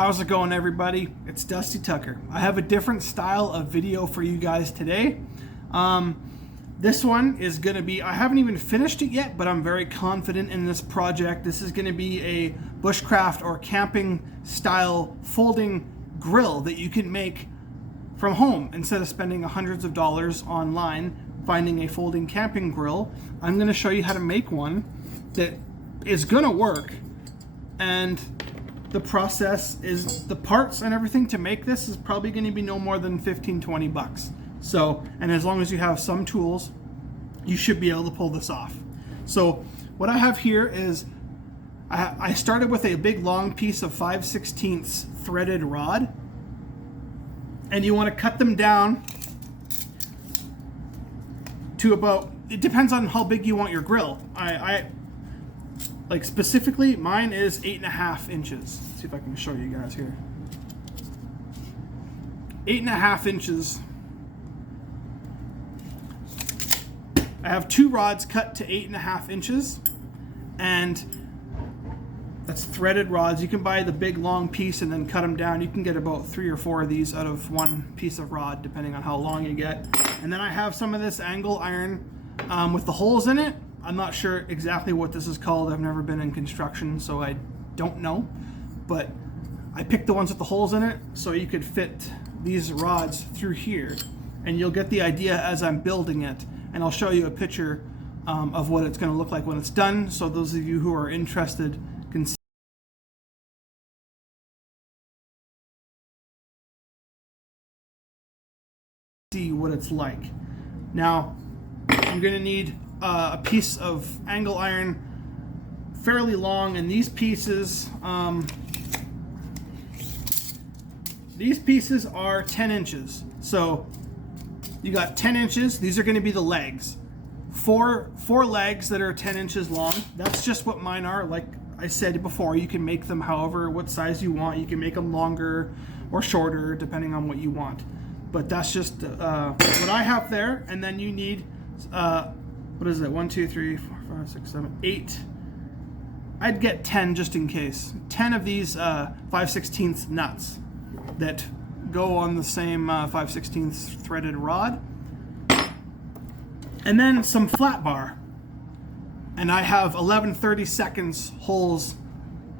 How's it going, everybody? It's Dusty Tucker. I have a different style of video for you guys today. This one is going to be, I haven't even finished it yet, but I'm very confident in this project. This is going to be a bushcraft or camping style folding grill that you can make from home instead of spending hundreds of dollars online finding a folding camping grill. I'm going to show you how to make one that is going to work, and the process is, the parts and everything to make this is probably going to be no more than 15-20 bucks. So, and as long as you have some tools, you should be able to pull this off. So what I have here is, I started with a big long piece of 5/16 threaded rod, and you want to cut them down to about, it depends on how big you want your grill. I like specifically, mine is 8.5 inches. Let's see if I can show you guys here. 8.5 inches. I have two rods cut to 8.5 inches, and that's threaded rods. You can buy the big long piece and then cut them down. You can get about 3 or 4 of these out of one piece of rod, depending on how long you get. And then I have some of this angle iron with the holes in it. I'm not sure exactly what this is called. I've never been in construction, so I don't know. But I picked the ones with the holes in it so you could fit these rods through here, and you'll get the idea as I'm building it. And I'll show you a picture of what it's going to look like when it's done, so those of you who are interested can see what it's like. Now, you're going to need a piece of angle iron, fairly long, and these pieces are 10 inches. So you got 10 inches. These are going to be the legs. Four legs that are 10 inches long. That's just what mine are. Like I said before, you can make them however, what size you want. You can make them longer or shorter, depending on what you want. But that's just what I have there. And then you need, what is it? 1, 2, 3, 4, 5, 6, 7, 8. I'd get 10 just in case. 10 of these 5/16 nuts that go on the same 5/16 threaded rod, and then some flat bar. And I have 11/32 holes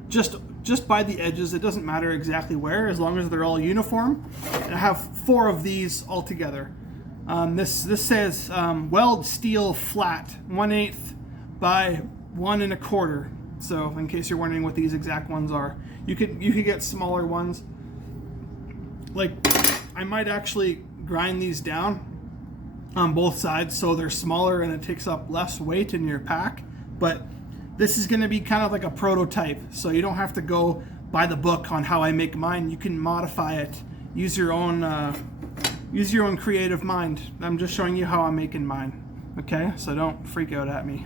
just by the edges. It doesn't matter exactly where, as long as they're all uniform. And I have 4 of these all together. This says weld steel flat 1/8 by 1 1/4. So in case you're wondering what these exact ones are, you could get smaller ones. Like, I might actually grind these down on both sides so they're smaller and it takes up less weight in your pack. But this is going to be kind of like a prototype, so you don't have to go by the book on how I make mine. You can modify it, use your own creative mind. I'm just showing you how I'm making mine, okay? So don't freak out at me.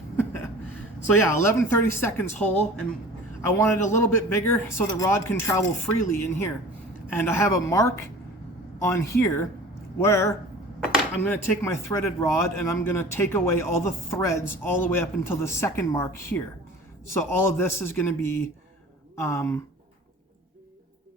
So yeah, 11/32 hole, and I want it a little bit bigger so the rod can travel freely in here. And I have a mark on here where I'm going to take my threaded rod and I'm going to take away all the threads all the way up until the second mark here. So all of this is going to be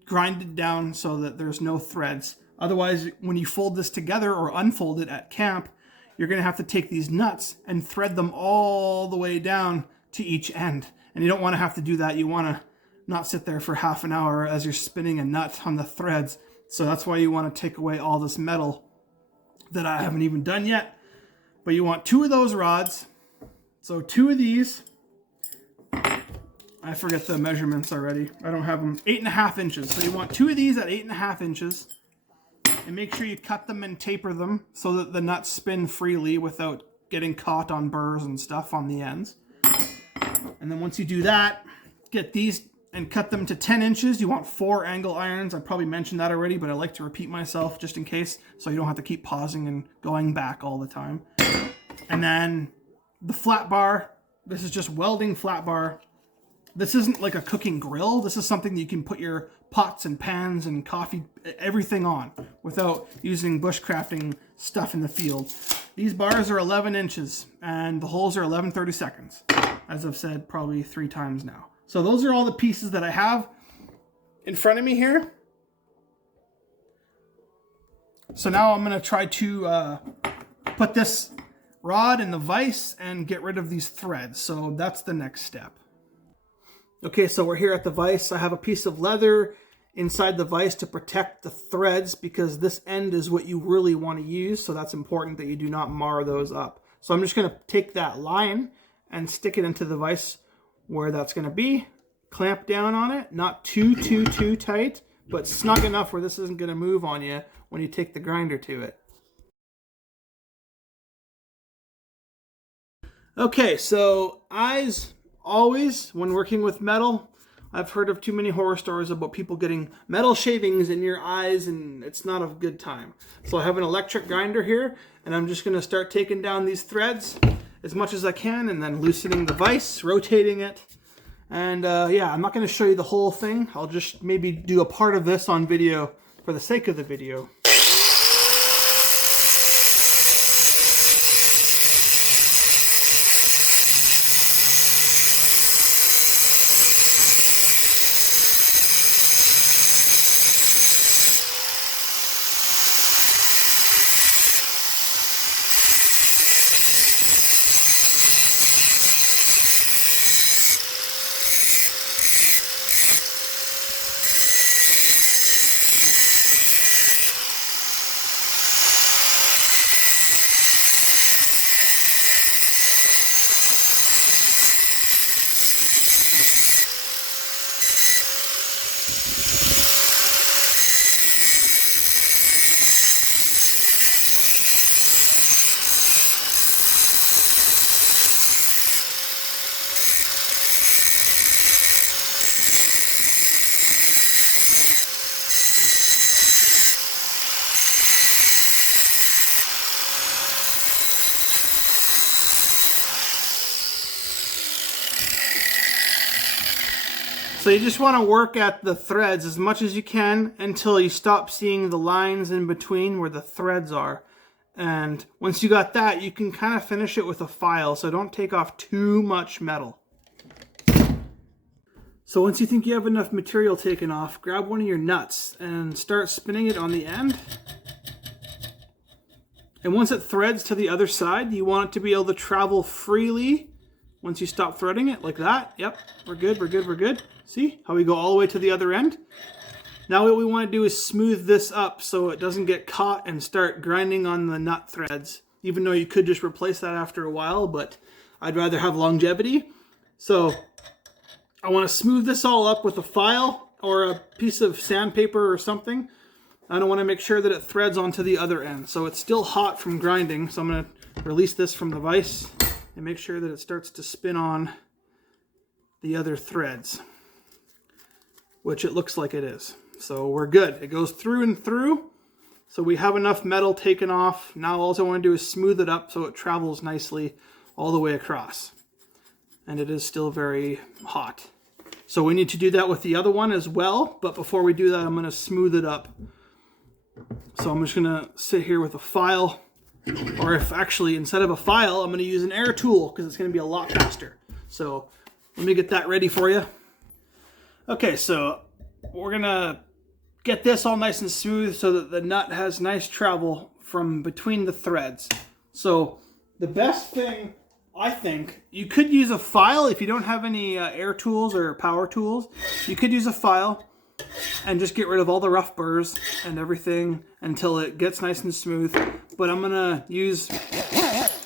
grinded down so that there's no threads. Otherwise, when you fold this together or unfold it at camp, you're going to have to take these nuts and thread them all the way down to each end. And you don't want to have to do that. You want to not sit there for half an hour as you're spinning a nut on the threads. So that's why you want to take away all this metal that I haven't even done yet. But you want 2 of those rods. So 2 of these, I forget the measurements already. I don't have them. 8.5 inches. So you want 2 of these at 8.5 inches. And make sure you cut them and taper them so that the nuts spin freely without getting caught on burrs and stuff on the ends. And then once you do that, get these and cut them to 10 inches. You want 4 angle irons. I probably mentioned that already, but I like to repeat myself just in case, so you don't have to keep pausing and going back all the time. And then the flat bar. This is just welding flat bar. This isn't like a cooking grill. This is something that you can put your pots and pans and coffee, everything on without using bushcrafting stuff in the field. These bars are 11 inches and the holes are 11/32, as I've said probably 3 times now. So those are all the pieces that I have. in front of me here. So now I'm going to try to put this rod in the vise and get rid of these threads. So that's the next step. Okay, so we're here at the vise. I have a piece of leather inside the vise to protect the threads because this end is what you really want to use. So that's important that you do not mar those up. So I'm just going to take that line and stick it into the vise where that's going to be. Clamp down on it, not too tight, but snug enough where this isn't going to move on you when you take the grinder to it. Okay, so eyes always, when working with metal, I've heard of too many horror stories about people getting metal shavings in your eyes, and it's not a good time. So I have an electric grinder here, and I'm just going to start taking down these threads as much as I can, and then loosening the vise, rotating it. And yeah, I'm not going to show you the whole thing. I'll just maybe do a part of this on video for the sake of the video. So you just want to work at the threads as much as you can until you stop seeing the lines in between where the threads are. And once you got that, you can kind of finish it with a file, so don't take off too much metal. So once you think you have enough material taken off, grab one of your nuts and start spinning it on the end. And once it threads to the other side, you want it to be able to travel freely. Once you stop threading it, like that. Yep, we're good, we're good, we're good. See how we go all the way to the other end? Now what we want to do is smooth this up so it doesn't get caught and start grinding on the nut threads. Even though you could just replace that after a while, but I'd rather have longevity. So I want to smooth this all up with a file or a piece of sandpaper or something. I want to make sure that it threads onto the other end. So it's still hot from grinding, so I'm going to release this from the vise and make sure that it starts to spin on the other threads, which it looks like it is. So we're good. It goes through and through. So we have enough metal taken off. Now all I want to do is smooth it up so it travels nicely all the way across. And it is still very hot. So we need to do that with the other one as well. But before we do that, I'm going to smooth it up. So I'm just going to sit here with a file. Or if actually, instead of a file, I'm going to use an air tool because it's going to be a lot faster. So let me get that ready for you. Okay, so we're going to get this all nice and smooth so that the nut has nice travel from between the threads. So the best thing, I think, you could use a file if you don't have any air tools or power tools. You could use a file and just get rid of all the rough burrs and everything until it gets nice and smooth. But I'm going to use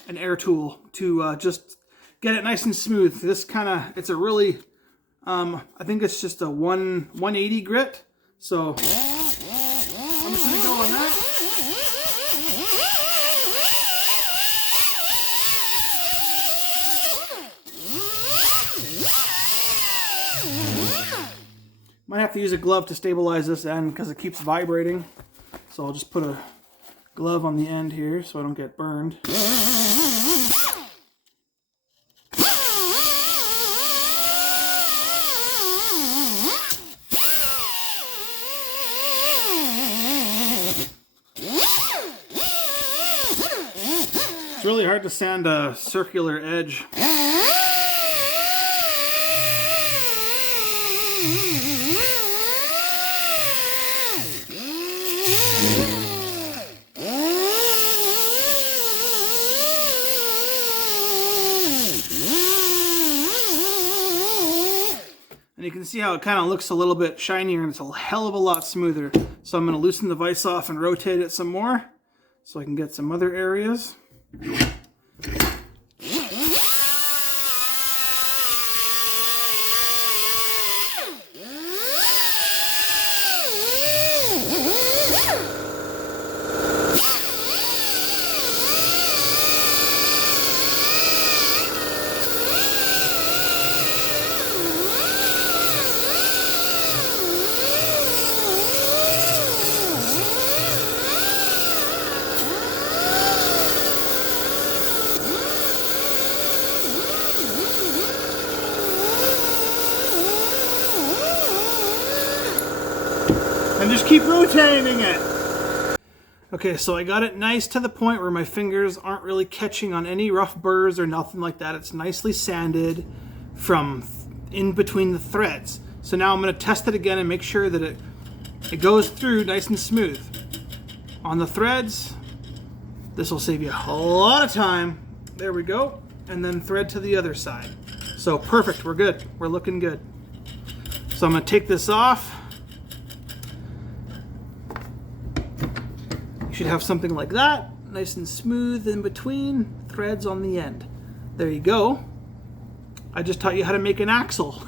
an air tool to just get it nice and smooth. This kind of, it's a really, I think it's just a 180 grit. So I'm just going to go on that. Might have to use a glove to stabilize this end because it keeps vibrating. So I'll just put a glove on the end here so I don't get burned. It's really hard to sand a circular edge. And you can see how it kind of looks a little bit shinier and it's a hell of a lot smoother. So I'm going to loosen the vise off and rotate it some more so I can get some other areas. And just keep rotating it. Okay, so I got it nice to the point where my fingers aren't really catching on any rough burrs or nothing like that. It's nicely sanded from in between the threads. So now I'm going to test it again and make sure that it goes through nice and smooth. On the threads, this will save you a lot of time. There we go. And then thread to the other side. So perfect, we're good. We're looking good. So I'm going to take this off. You should have something like that, nice and smooth in between, threads on the end. There you go. I just taught you how to make an axle.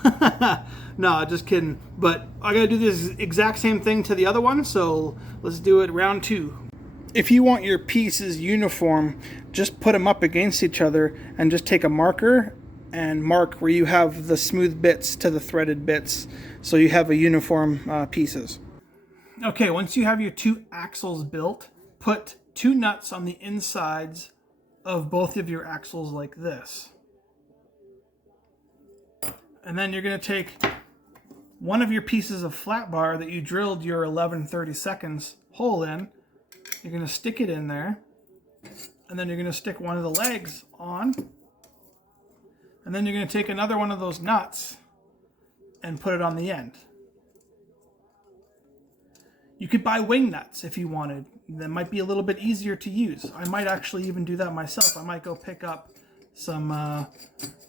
No, just kidding. But I gotta do this exact same thing to the other one, so let's do it round 2. If you want your pieces uniform, just put them up against each other and just take a marker and mark where you have the smooth bits to the threaded bits so you have a uniform pieces. Okay, once you have your 2 axles built, put 2 nuts on the insides of both of your axles like this. And then you're going to take one of your pieces of flat bar that you drilled your 11/32 hole in. You're going to stick it in there. And then you're going to stick one of the legs on. And then you're going to take another one of those nuts and put it on the end. You could buy wing nuts if you wanted. That might be a little bit easier to use. I might actually even do that myself. I might go pick up some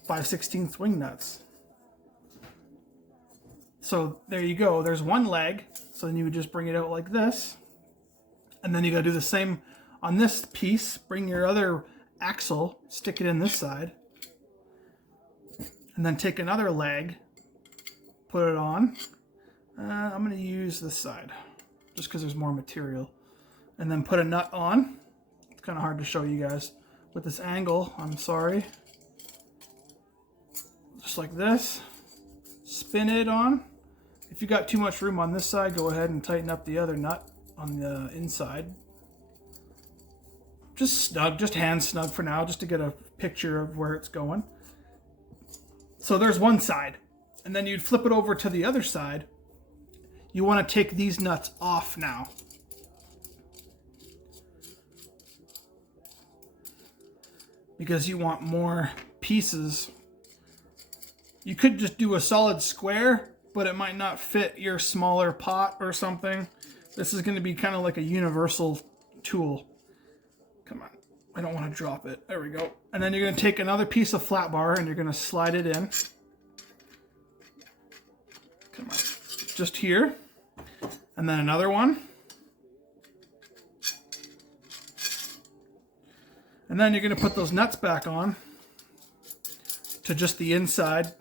5/16 wing nuts. So there you go. There's one leg. So then you would just bring it out like this. And then you got to do the same on this piece. Bring your other axle, stick it in this side. And then take another leg, put it on. I'm going to use this side just because there's more material. And then put a nut on. It's kind of hard to show you guys with this angle. I'm sorry. Just like this. Spin it on. If you got too much room on this side, go ahead and tighten up the other nut on the inside. Just snug, just hand snug for now, just to get a picture of where it's going. So there's one side. And then you'd flip it over to the other side. You want to take these nuts off now. Because you want more pieces. You could just do a solid square, but it might not fit your smaller pot or something. This is going to be kind of like a universal tool. Come on, I don't want to drop it. There we go. And then you're going to take another piece of flat bar and you're going to slide it in. Come on, just here. And then another one. And then you're going to put those nuts back on to just the inside.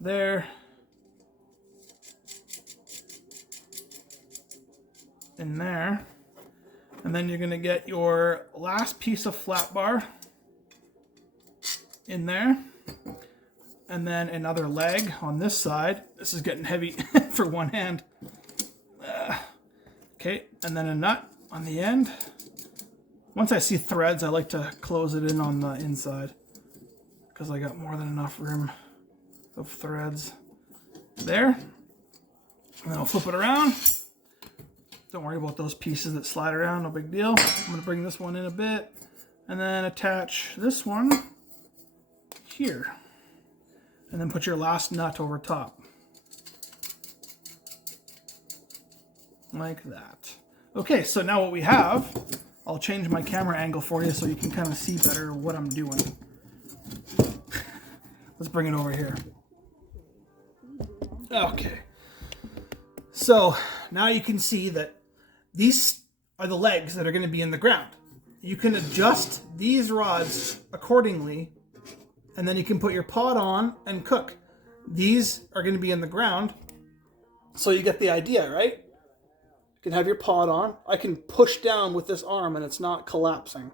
There. In there. And then you're going to get your last piece of flat bar in there. And then another leg on this side. This is getting heavy for one hand. Okay, and then a nut on the end. Once I see threads, I like to close it in on the inside because I got more than enough room of threads there. And then I'll flip it around. Don't worry about those pieces that slide around, no big deal. I'm going to bring this one in a bit and then attach this one here. And then put your last nut over top. Like that. Okay, so now what we have, I'll change my camera angle for you so you can kind of see better what I'm doing. Let's bring it over here. Okay. So now you can see that these are the legs that are going to be in the ground. You can adjust these rods accordingly, and then you can put your pot on and cook. These are going to be in the ground, so you get the idea, right? You can have your pot on. I can push down with this arm and it's not collapsing.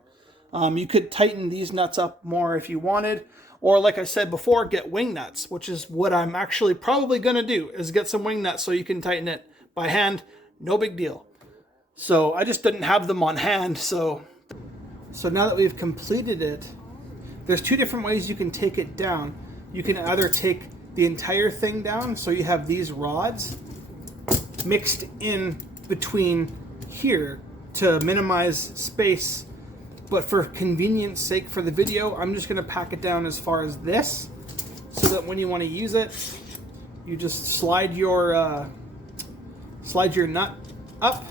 You could tighten these nuts up more if you wanted, or like I said before, get wing nuts, which is what I'm actually probably going to do, is get some wing nuts so you can tighten it by hand. No big deal. So I just didn't have them on hand. So now that we've completed it, there's two different ways you can take it down. You can either take the entire thing down, so you have these rods mixed in between here to minimize space. But for convenience sake for the video, I'm just going to pack it down as far as this, so that when you want to use it, you just slide your nut up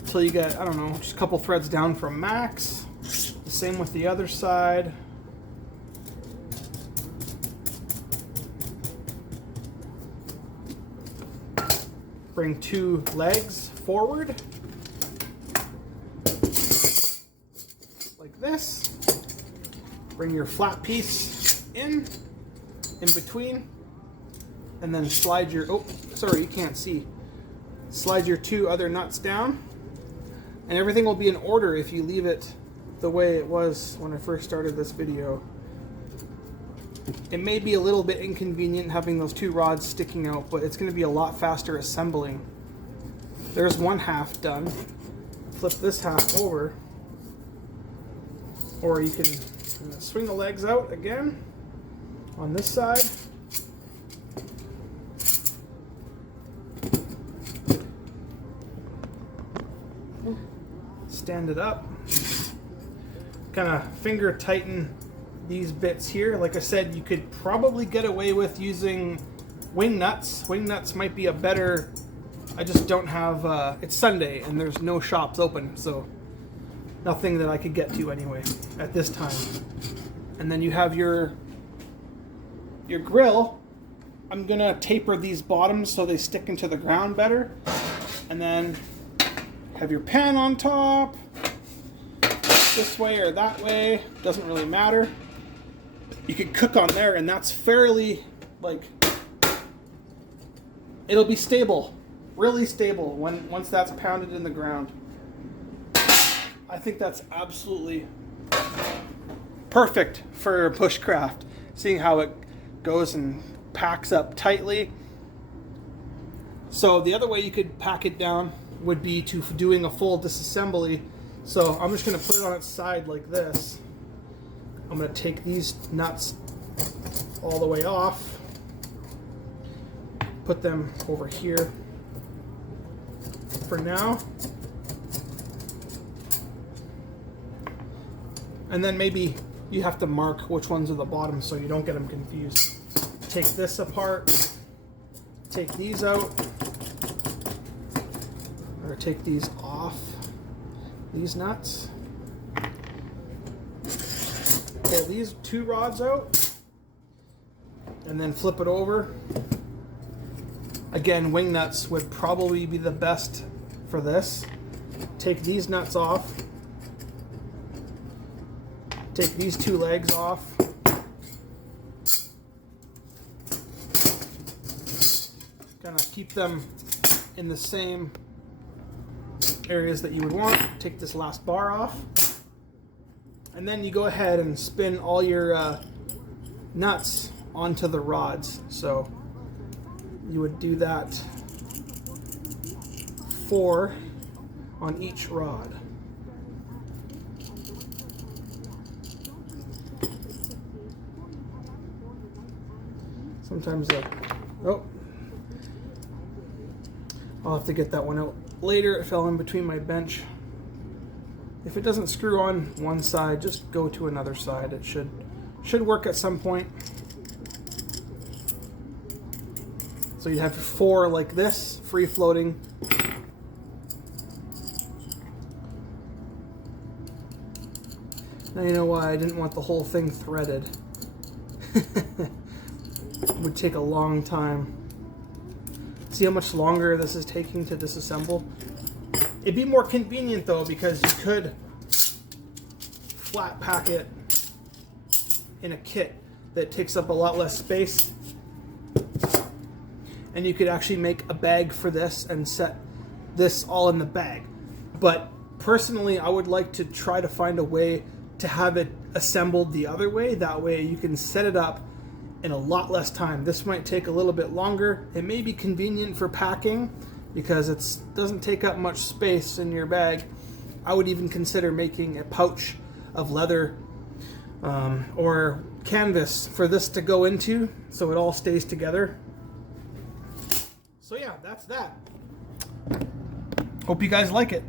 until you get, I don't know, just a couple threads down from max. The same with the other side. Bring two legs forward. Like this. Bring your flat piece in between, and then slide your, oh, sorry, you can't see. Slide your two other nuts down, and everything will be in order if you leave it the way it was when I first started this video. It may be a little bit inconvenient having those two rods sticking out, but it's going to be a lot faster assembling. There's one half done. Flip this half over, or you can swing the legs out again on this side. Stand it up. Kind of finger tighten these bits here. Like I said, you could probably get away with using wing nuts. Wing nuts might be a better, I just don't have, it's Sunday and there's no shops open, so nothing that I could get to anyway at this time. And then you have your grill. I'm gonna taper these bottoms so they stick into the ground better. And then have your pan on top, this way or that way, doesn't really matter. You could cook on there, and that's fairly, like, it'll be stable, really stable once that's pounded in the ground. I think that's absolutely perfect for bushcraft, seeing how it goes and packs up tightly. So the other way you could pack it down would be to doing a full disassembly. So I'm just going to put it on its side like this. I'm going to take these nuts all the way off, put them over here for now, and then maybe you have to mark which ones are the bottom so you don't get them confused. Take this apart, take these out, or take these off, these nuts. Pull these two rods out, and then flip it over. Again, wing nuts would probably be the best for this. Take these nuts off. Take these two legs off. Kind of keep them in the same areas that you would want. Take this last bar off. And then you go ahead and spin all your nuts onto the rods. So you would do that 4 on each rod. Sometimes I'll have to get that one out later. It fell in between my bench. If it doesn't screw on one side, just go to another side. It should work at some point. So you have 4 like this, free floating. Now you know why I didn't want the whole thing threaded. It would take a long time. See how much longer this is taking to disassemble? It'd be more convenient though, because you could flat pack it in a kit that takes up a lot less space, and you could actually make a bag for this and set this all in the bag. But personally, I would like to try to find a way to have it assembled the other way. That way you can set it up in a lot less time. This might take a little bit longer. It may be convenient for packing because it doesn't take up much space in your bag. I would even consider making a pouch of leather or canvas for this to go into so it all stays together. So yeah, that's that. Hope you guys like it.